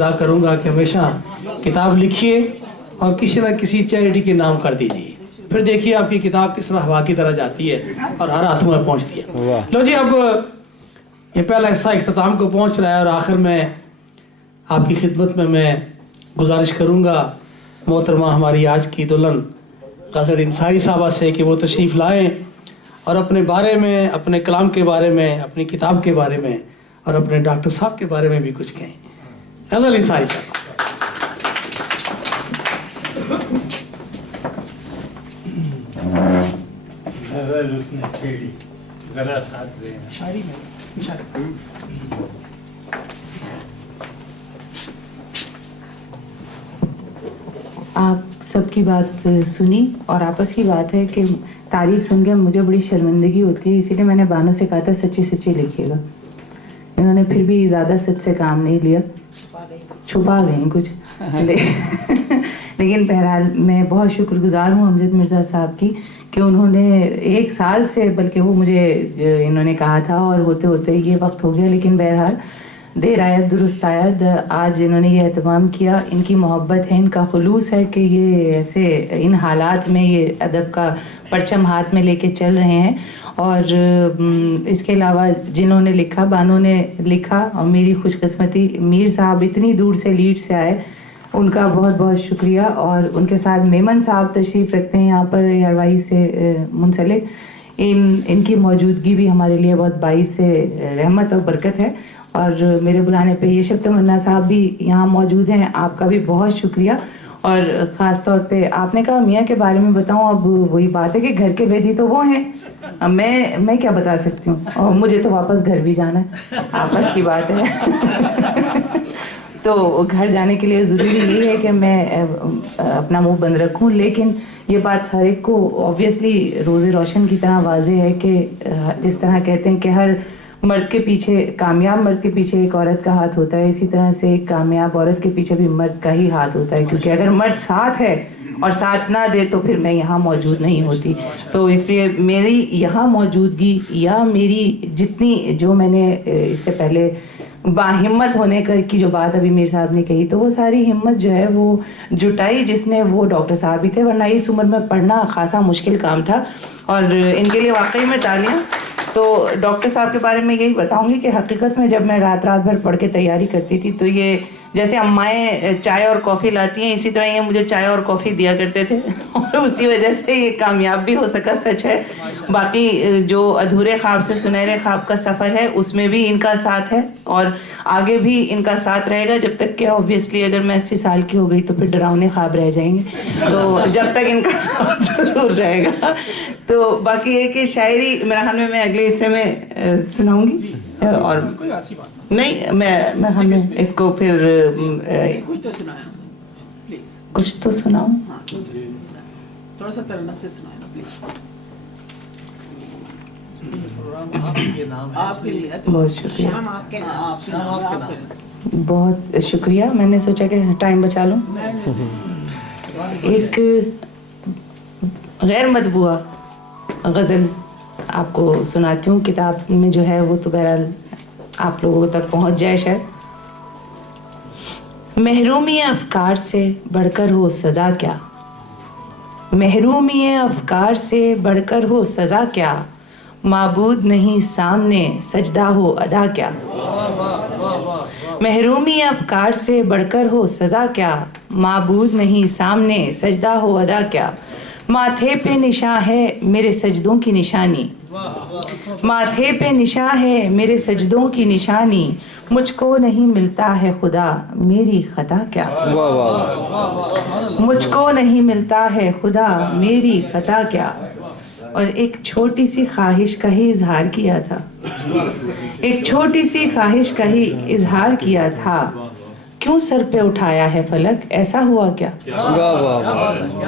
खुदा करूँगा कि हमेशा किताब लिखिए और किसी न किसी चैरिटी के नाम कर दीजिए, फिर देखिए आपकी किताब किस तरह हवा की तरह जाती है और हर हाथों में पहुँचती है। लो जी, अब ये पहला हिस्सा इख्तिताम को पहुँच रहा है और आखिर में आपकी खिदमत में मैं गुजारिश करूँगा मोहतरमा हमारी आज की दुल्हन गज़ल इंसारी साहबा से कि वो तशरीफ़ लाएँ और अपने बारे में, अपने कलाम के बारे में, अपनी किताब के बारे में और अपने डॉक्टर साहब के बारे में भी कुछ कहें। गज़ल इंसारी साहब। गज़ल उसने छेड़ी, ज़रा साथ देना। शायरी में आप सबकी बात सुनी और आपस की बात है कि तारीफ सुन के मुझे बड़ी शर्मिंदगी होती है, इसीलिए मैंने बानो से कहा था सच्ची सच्ची लिखिएगा। इन्होंने फिर भी ज़्यादा सच से काम नहीं लिया, छुपा गए कुछ लेकिन बहरहाल मैं बहुत शुक्रगुजार हूँ अमजद मिर्ज़ा साहब की कि उन्होंने 1 साल से, बल्कि वो मुझे इन्होंने कहा था और होते होते ये वक्त हो गया, लेकिन बहरहाल देर आयत दुरुस्त आयत, आज इन्होंने ये एहतमाम किया। इनकी मोहब्बत है, इनका खुलूस है कि ये ऐसे इन हालात में ये अदब का परचम हाथ में लेके चल रहे हैं। और इसके अलावा जिन्होंने लिखा, बानो ने लिखा, और मेरी खुशकिस्मती मीर साहब इतनी दूर से लीड से आए, उनका बहुत बहुत शुक्रिया। और उनके साथ मेमन साहब तशरीफ़ रखते हैं यहाँ पर एयरवाई से मुंसलिक, इनकी मौजूदगी भी हमारे लिए बहुत बाइस से रहमत और बरकत है। और मेरे बुलाने पे ये शब तमन्ना साहब भी यहाँ मौजूद हैं, आपका भी बहुत शुक्रिया। और ख़ास तौर पे आपने कहा मियाँ के बारे में बताऊँ, अब वही बात है कि घर के भेदी तो वो हैं, अब मैं क्या बता सकती हूँ, और मुझे तो वापस घर भी जाना है, आपस की बात है तो घर जाने के लिए ज़रूरी यही है कि मैं अपना मुंह बंद रखूं। लेकिन ये बात हर एक को ऑब्वियसली रोज़े रोशन की तरह वाज़े है कि जिस तरह कहते हैं कि हर मर्द के पीछे, कामयाब मर्द के पीछे एक औरत का हाथ होता है, इसी तरह से एक कामयाब औरत के पीछे भी मर्द का ही हाथ होता है, क्योंकि अगर मर्द साथ है और साथ ना दे तो फिर मैं यहाँ मौजूद नहीं होती। तो इसलिए मेरी यहाँ मौजूदगी या मेरी जितनी, जो मैंने इससे पहले बाहिम्मत होने की जो बात अभी मीर साहब ने कही, तो वो सारी हिम्मत जो है वो जुटाई जिसने, वो डॉक्टर साहब ही थे, वरना इस उम्र में पढ़ना खासा मुश्किल काम था। और इनके लिए वाकई में तालियां। तो डॉक्टर साहब के बारे में यही बताऊंगी कि हकीकत में जब मैं रात भर पढ़ के तैयारी करती थी, तो ये जैसे अम्माएँ चाय और कॉफ़ी लाती हैं, इसी तरह ये मुझे चाय और कॉफ़ी दिया करते थे और उसी वजह से ये कामयाब भी हो सका, सच है। बाकी जो अधूरे ख्वाब से सुनहरे ख्वाब का सफ़र है, उसमें भी इनका साथ है और आगे भी इनका साथ रहेगा, जब तक कि ऑब्वियसली अगर मैं 80 साल की हो गई तो फिर डरावने ख्वाब रह जाएंगे, तो जब तक इनका साथ जरूर रहेगा। तो बाकी एक शायरी मेरा ख्याल में मैं अगले हिस्से में सुनाऊंगी, और नहीं मैं हमें इसको फिर कुछ तो सुनाया प्लीज, कुछ तो सुनाऊं। हाँ, थोड़ा सा तरन्नुम से सुनाया प्लीज। प्रोग्राम आपके नाम है, आपके लिए है तो बहुत शुक्रिया, शाम आपके नाम, आपके नाम। बहुत शुक्रिया। मैंने सोचा कि टाइम बचा लूं। एक गैर मतबूआ गज़ल आपको सुनाती हूँ, किताब में जो है वो तो बहरहाल आप लोगों तक पहुँच जाए शायद। महरूमी अफ़कार से बढ़कर हो सज़ा क्या, महरूमी अफ़कार से बढ़कर हो सज़ा क्या, माबूद नहीं सामने सजदा हो अदा क्या। महरूमी अफ़कार से बढ़कर हो सज़ा क्या, माबूद नहीं सामने सजदा हो अदा क्या। माथे पे निशान है मेरे सजदों की निशानी, माथे पे निशान है मेरे सजदों की निशानी, मुझको नहीं मिलता है खुदा मेरी खता क्या। मुझको नहीं मिलता है खुदा मेरी खता क्या। और एक छोटी सी ख्वाहिश का ही इजहार किया था, एक छोटी सी ख्वाहिश का ही इजहार किया था, क्यों सर पे उठाया है फलक ऐसा हुआ क्या।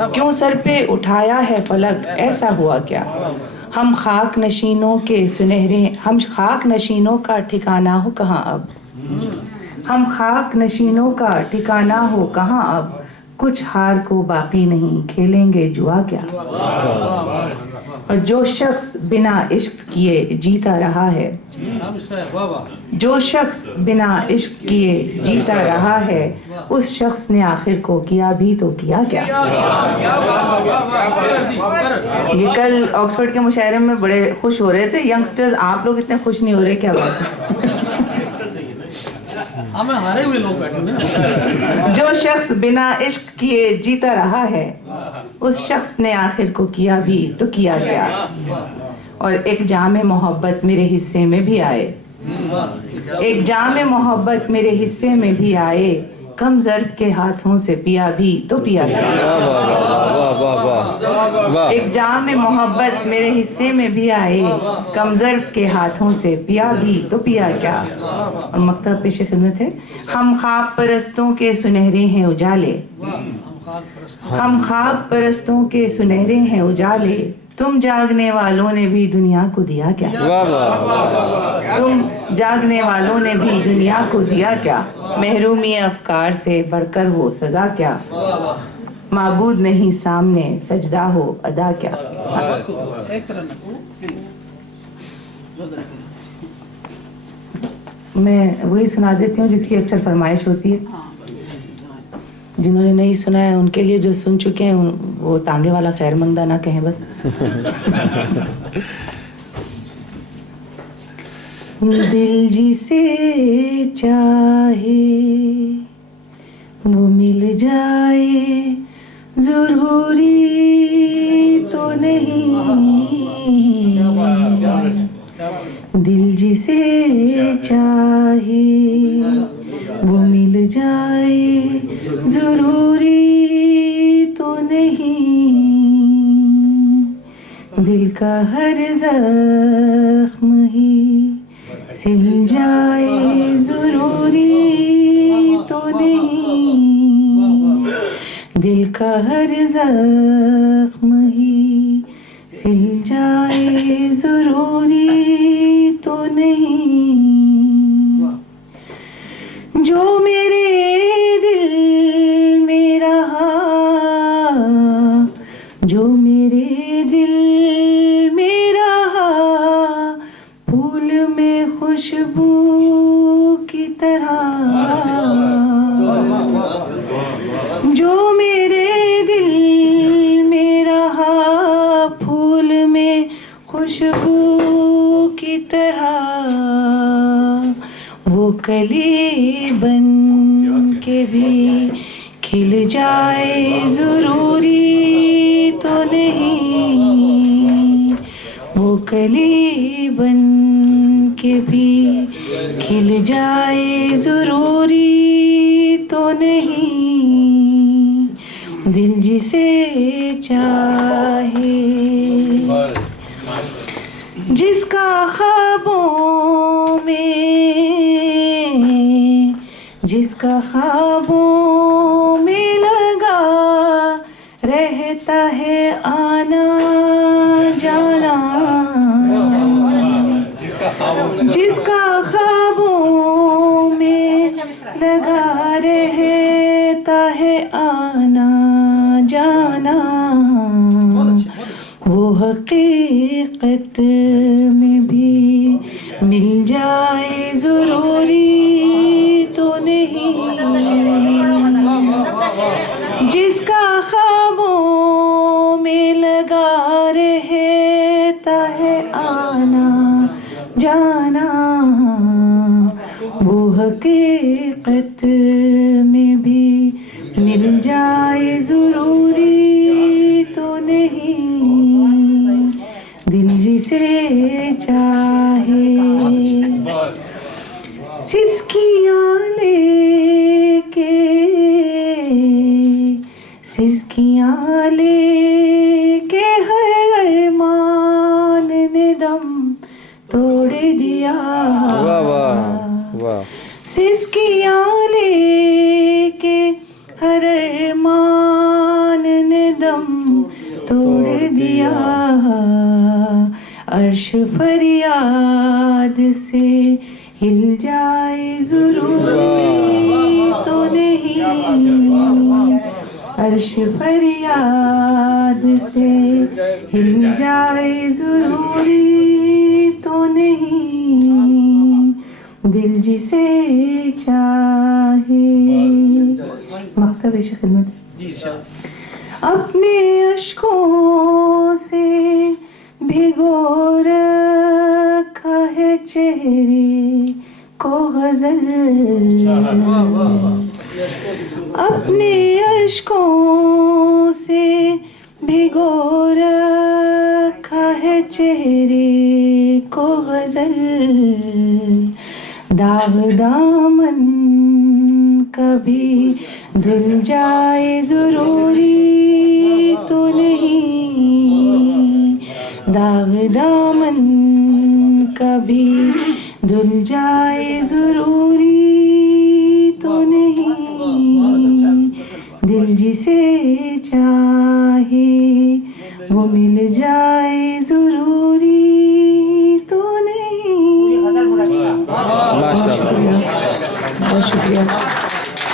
क्यों सर पे उठाया है फलक ऐसा हुआ क्या। हम खाक नशीनों के सुनहरे, हम खाक नशीनों का ठिकाना हो कहाँ अब, हम खाक नशीनों का ठिकाना हो कहाँ अब, कुछ हार को बाकी नहीं खेलेंगे जुआ क्या। और जो शख्स बिना इश्क किए जीता रहा है, जो शख्स बिना इश्क किए जीता रहा है, उस शख्स ने आखिर को किया भी तो किया क्या। ये कल ऑक्सफोर्ड के मुशायरे में बड़े खुश हो रहे थे यंगस्टर्स, आप लोग इतने खुश नहीं हो रहे, क्या बात है। हमें हारे हुए लोग बैठे हुए। जो शख्स बिना इश्क किए जीता रहा है, उस शख्स ने आखिर को किया भी तो किया क्या। और एक जामे मोहब्बत मेरे हिस्से में भी आए, एक जामे मोहब्बत मेरे हिस्से में भी आए, कम ज़र्फ़ के हाथों से पिया भी तो पिया क्या। एक जामे मोहब्बत मेरे हिस्से में भी आए, कम ज़र्फ़ के हाथों से पिया भी तो पिया क्या। और मकतब पेश खिदमत है। हम ख्वाब परस्तों के सुनहरे हैं उजाले, हम ख्वाब परस्तों के सुनहरे हैं उजाले, तुम जागने वालों ने भी दुनिया को दिया क्या। तुम जागने वालों ने भी दुनिया को दिया क्या। महरूमी अफकार से बढ़कर वो सजा क्या, माबूद नहीं सामने सजदा हो अदा क्या। एक तरह प्लीज। मैं वही सुना देती हूँ जिसकी अक्सर फरमाइश होती है। हाँ जिन्होंने नहीं सुना है उनके लिए, जो सुन चुके हैं वो तांगे वाला खैर मंदा ना कहें बस। दिल जिसे चाहे वो मिल जाए, जरूरी तो नहीं। दिल जिसे चाहे वो मिल जाए, जरूरी तो नहीं। दिल का हर जख्म ही सिल जाए, जरूरी तो नहीं। दिल का हर जख्म ही सिल जाए, जरूरी तो नहीं। जो मेरे दिल में रहा, जो मेरे दिल में रहा, फूल में खुशबू की तरह। जो मेरे दिल में रहा, फूल में खुशबू की तरह, वो कली बन के भी खिल जाए, जरूरी तो नहीं। वो कली बन के भी खिल जाए, जरूरी तो नहीं। दिल जिसे चाहे, जिसका ख्वाबों में, जिसका ख्वाबों में लगा रहता है आना जाना, जिसका ख्वाबों में लगा रहता है आना जाना, वो हकीकत में भी मिल जाए, जरूरी तो नहीं। जिसका ख्वाबों में लगा रहता है आना जाना, वो हकीकत में भी मिल जाए, जरूरी तो नहीं। दिल जिसे चाहे, सिसकियाँ लेके, सिसकियाँ लेके हर अरमान ने दम तोड़ दिया। वाह वाह वाह। सिसकियाँ लेके हर अरमान ने दम तोड़ दिया। अर्श फरियाद से हिल जाए, जरूरी तो नहीं। अर्श फरियाद याद से हिल जाए जरूरी तो नहीं, दिल जिसे चाहे। मकतब इश्क़ खिदमत। अपने अश्कों से भिगो रखा है चेहरे को गजल, अपने अश्कों से भिगो रखा है चेहरे को गजल, दाग दामन कभी धुल जाए जरूरी तो नहीं, दाग दामन कभी धुल जाए जरूरी तो नहीं, दिल जिसे चाहे वो मिल जाए जरूरी तो नहीं। माशाल्लाह। बहुत शुक्रिया,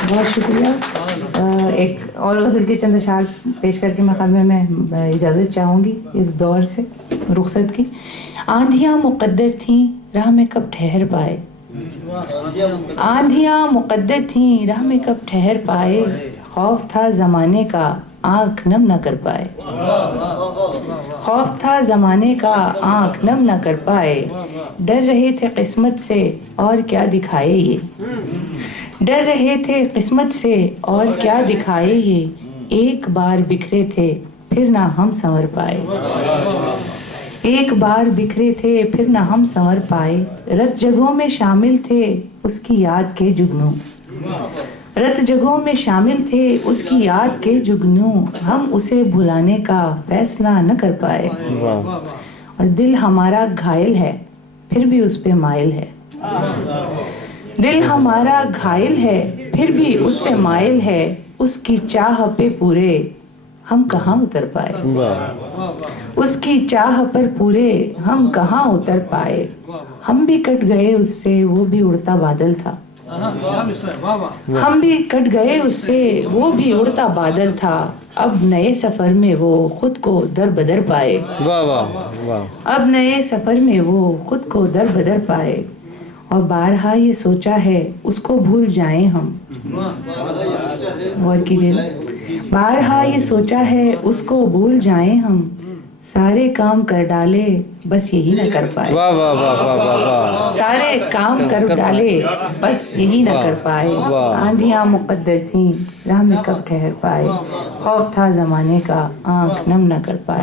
बहुत शुक्रिया। एक और गज़ल के चंद अशार पेश करके मकाम में मैं इजाज़त चाहूँगी इस दौर से रुखसत की। आंधियाँ मुक़द्दर थीं राह में कब ठहर पाए, आंधियाँ मुक़द्दर थीं राह में कब ठहर पाए, खौफ था ज़माने का आँख नम न कर पाए, खौफ था ज़माने का आँख नम न कर पाए, डर रहे थे किस्मत से और क्या दिखाए ये, डर रहे थे किस्मत से और क्या दिखाए ये, एक बार बिखरे थे फिर ना हम संवर पाए, एक बार बिखरे थे फिर ना हम संवर पाए, रत जगहों में शामिल थे उसकी याद के जुगनू, रत जगहों में शामिल थे उसकी याद के जुगनू, हम उसे भुलाने का फैसला न कर पाए, और दिल हमारा घायल है फिर भी उस पे माइल है, दिल हमारा घायल है फिर भी उस पे माइल है, उसकी चाह पे पूरे हम कहाँ उतर पाए, उसकी चाह पर पूरे हम कहाँ उतर पाए, हम भी कट गए उससे वो भी उड़ता बादल था, हम भी कट गए उससे वो भी उड़ता बादल था, अब नए सफर में वो खुद को दर बदर पाए, वाह वाह वाह। अब नए सफर में वो खुद को दर बदर पाए, और बारहा ये सोचा है उसको भूल जाएं हम, गौर कीजिए, बारहा ये सोचा है उसको भूल जाएं हम, सारे काम कर डाले बस यही न कर पाए, वाह वाह वाह वाह वाह वाह। सारे काम कर डाले बस यही न कर पाए, आंधियाँ मुक़द्दर थीं राह में कब ठहर पाए, खौफ था ज़माने का आँख नम न कर पाए।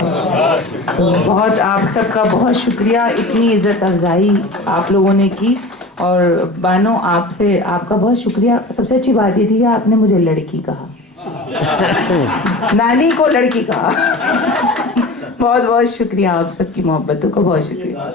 तो बहुत आप सबका बहुत शुक्रिया, इतनी इज़्ज़त अफ़ज़ाई आप लोगों ने की, और बानो आपसे आपका बहुत शुक्रिया। सबसे अच्छी बात ये थी कि आपने मुझे लड़की कहा, नानी को लड़की कहा। बहुत बहुत शुक्रिया, आप सबकी मोहब्बतों को बहुत शुक्रिया।